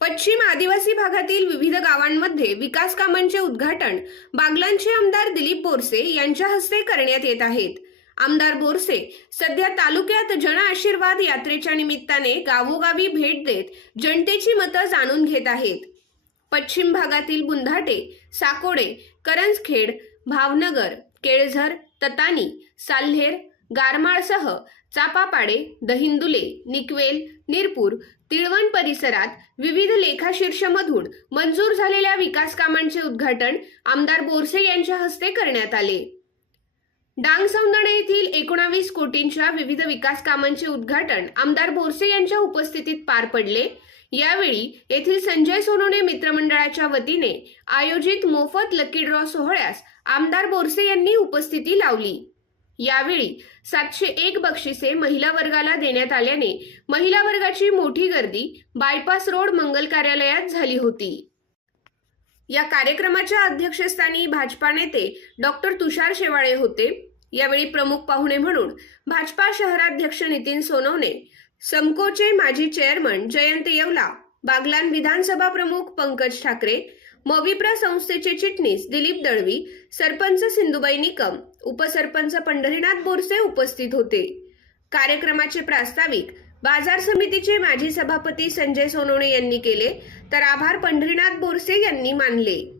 पश्चिम आदिवासी भागातील विविध गावांमध्ये विकास कामांचे उद्घाटन बागलांचे आमदार दिलीप बोरसे यांच्या हस्ते करण्यात येत आहेत. आमदार बोरसे सध्या तालुक्यात जन आशीर्वाद यात्रेच्या निमित्ताने गावोगावी भेट देत जनतेची मतं जाणून घेत आहेत. पश्चिम भागातील बुंधाटे साकोडे करंजखेड भावनगर केळझर ततानी साल्हेर गारमाळसह चापापाडे दहिंदुले निकवेल निरपूर तिळवण परिसरात विविध लेखाशीर्षमधून मंजूर झालेल्या विकास कामांचे उद्घाटन आमदार बोरसे यांच्या हस्ते करण्यात आले. डांग सौंदणे येथील एकोणावीस कोटींच्या विविध विकास कामांचे उद्घाटन आमदार बोरसे यांच्या उपस्थितीत पार पडले. यावेळी येथील संजय सोनोने मित्रमंडळाच्या वतीने आयोजित मोफत लकी ड्रॉ सोहळ्यास आमदार बोरसे यांनी उपस्थिती लावली. यावेळी सातशे एक बक्षिसे महिला वर्गाला देण्यात आल्याने महिला वर्गाची मोठी गर्दी बायपास रोड मंगल कार्यालयात झाली होती. या कार्यक्रमाच्या अध्यक्षस्थानी भाजपा नेते डॉक्टर तुषार शेवाळे होते. यावेळी प्रमुख पाहुणे म्हणून भाजपा शहराध्यक्ष नितीन सोनवणे समकोचे माजी चेअरमन जयंत येवला बागलान विधानसभा प्रमुख पंकज ठाकरे मविप्रा संस्थेचे चिटणीस दिलीप दळवी सरपंच सिंधुबाई निकम उपसरपंच पंढरीनाथ बोरसे उपस्थित होते. कार्यक्रमाचे प्रास्ताविक बाजार समितीचे माजी सभापती संजय सोनवणे यांनी केले तर आभार पंढरीनाथ बोरसे यांनी मानले.